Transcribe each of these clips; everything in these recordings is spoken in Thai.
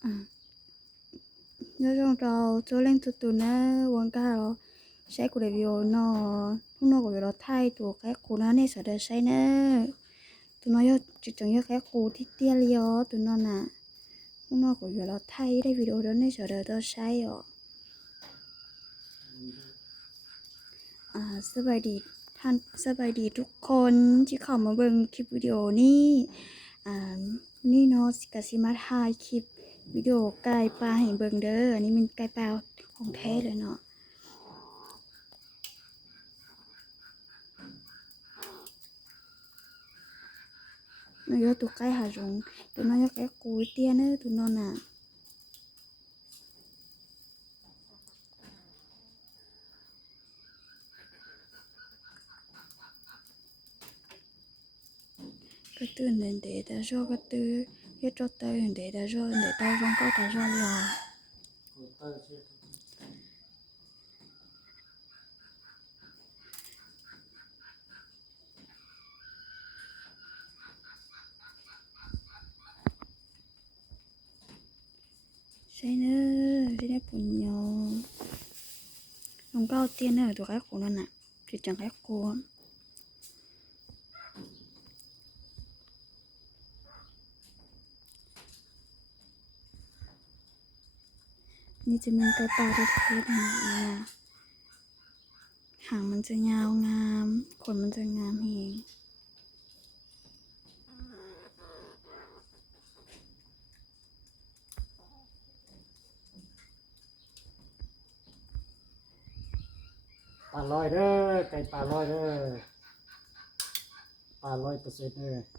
À, nhớ trong trò cho lên tụt tụt nó quảng cáo sẽ của đại biểu nó của nó thay tụi cái của nó này sẽ được sai nữa tụi nó nhớ chỉ chẳng nhớ cái của thì tia liò tụi nó nè nó của nó thay đây video đó này sẽ được đó sai rồiสบายดีท่านสบายดีทุกคนที่เข้ามาเบิ่งคลิปวิดีโอนี้อ่านี่เนาะกสิมาถ่ายคลิปวิดีโอไก่ปลาให้เบิ่งเด้ออันนี้มันไก่ปลาของแท้เลยเนาะnó vô tụi cái hà rụng tụi nó vô cái cùi tia nữa tụi nó nè cái tư để ta cho cái tư hết cho tay để ta cho để tao không có ta cho liềnใช่เนอะใช่ได้ปุ่นยอkhông có tiền nữa tụi cái của nó nè chỉ chẳng cái củaนี่จะมีไก่ปลาทุกคนนะหางมันจะยาวงามขนมันจะงามเฮงปลาลอยเด้อไก่ปลาลอยเด้อปลา100%เด้อ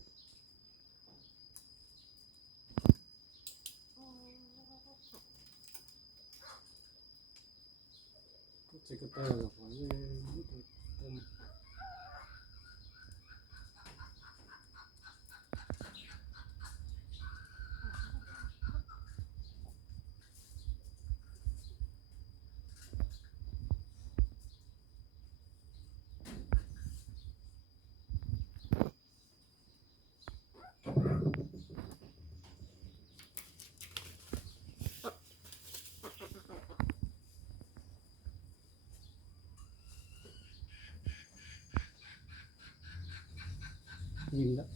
ก็จะก็เตอหรอกว่ายิ้มแล้ว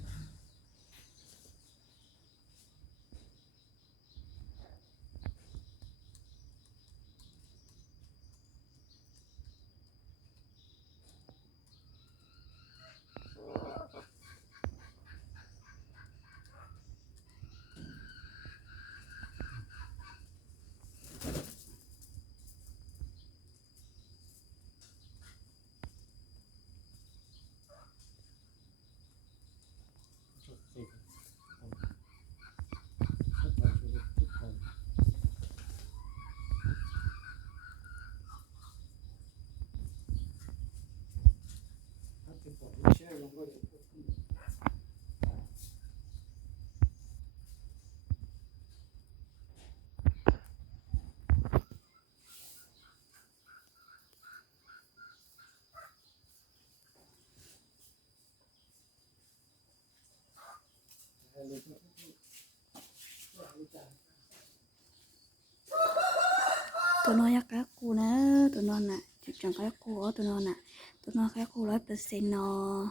แช่ลงก็ตัวน้อยยักษ์กูนะตัวน้อยน่ะจิตจังcáiกูตัวน้อยน่ะตัวน้อยcáiกู100%เนาะ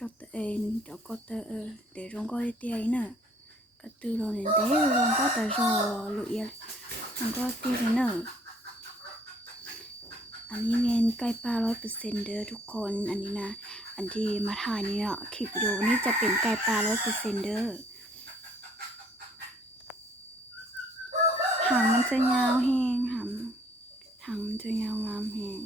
cho tên cho có tờ để rong coi tiền nữa cái từ rồi đến thế rong có tờ rồi lụi rong có tiền nữa อันนี้เงินใกล้ปลา100%เด้อทุกคนอันนี้นะอันที่มาถ่ายเนี่ยคลิปวิดีโอนี้จะเป็นไก่ปลา100%เด้อหางมันจะยาวแห้งหางมันจะยาวงามแห้ง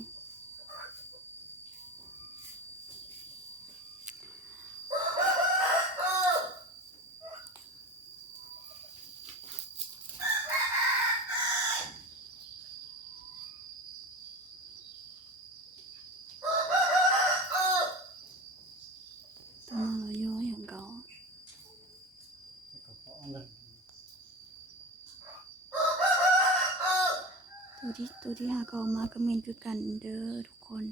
ตัวน้อยย่ออย่างเก่าตัวที่หาเก่ามาก็เมนคือกันเด้อทุกคน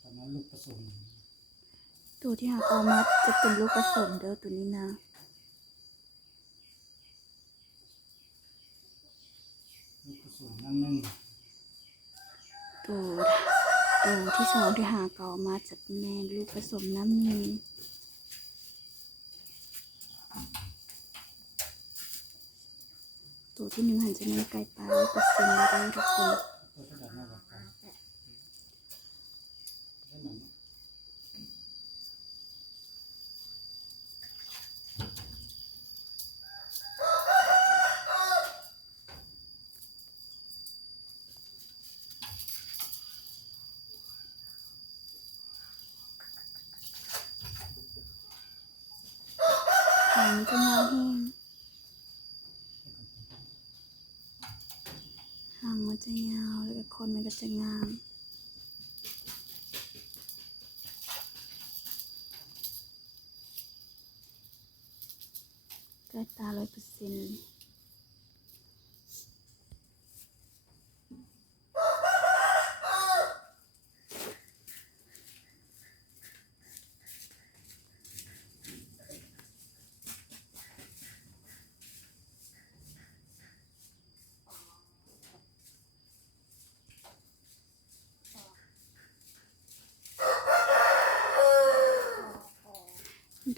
ตอนนั้นลูกผสมตัวที่หาเก่ามาจะเป็นลูกผสมเด้อตัวนี้นะ สูงน้ำหนึ่ง ตัวที่สองที่หาเก่ามาจากแม่ลูกผสมน้ำหนึ่งตัวที่หนึ่งหันจะมีไก่ปลา100%เลยได้ทุกคน ตัวกระดาษหน้าแบบกันได้เหมือนหางจะยาวแห้งหางมันจะยาวแล้วก็คนมันก็จะงามไก่ตา100%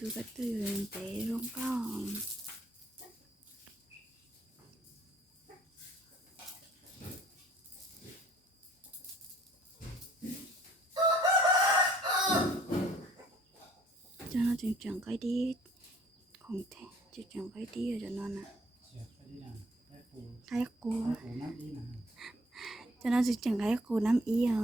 ดูกระตือรือเตะลงกล้องcho nó chừng chừng cái đi không thể chừng chừng cái đi rồi cho nó nè เสียบไปที่นั่นได้ปู cái cô ได้ปูน้ำดีนะ cho nó chừng chừng cái cô nắm ý à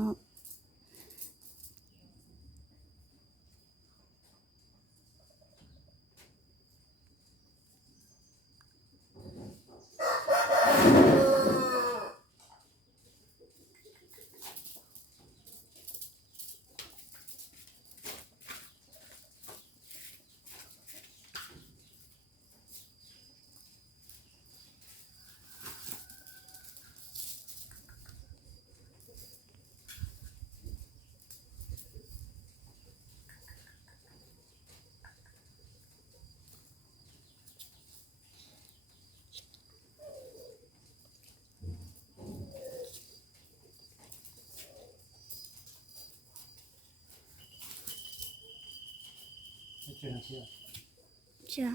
ไม่เจอเสียบ 是啊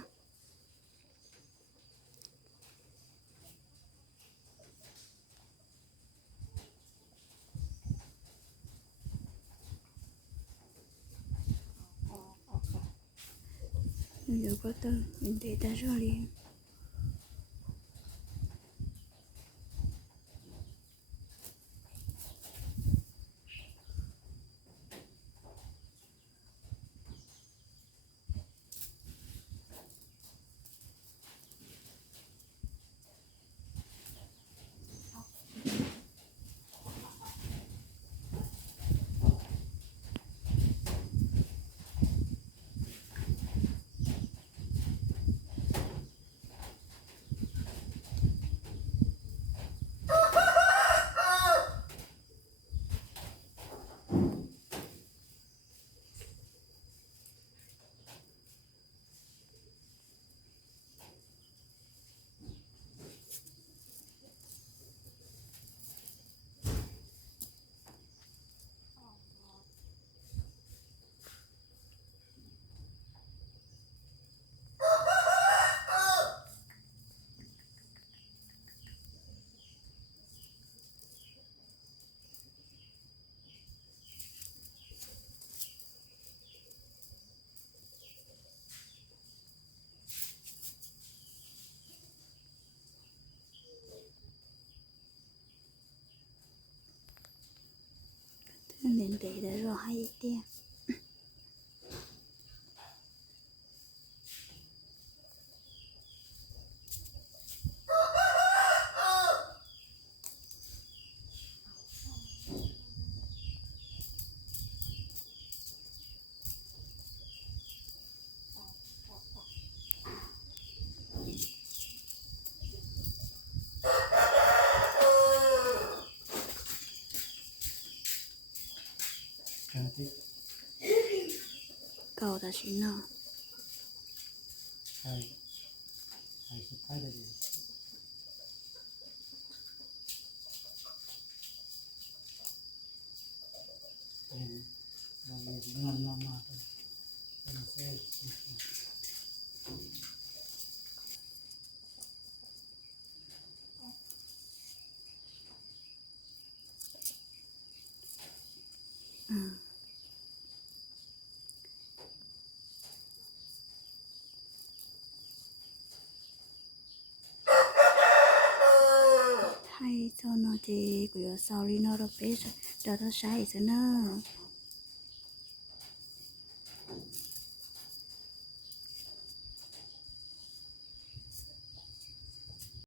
Nếu có tơ mình để ta cho liền Mình để đó rồi hay tiếcที่ cầu ta xin nó ใช่ใช่สุดท้ายเลยดี ngon ngon ngon thôi sẽ thay cho nó thì của sorry nó đâu biết đó nó sai rồi nó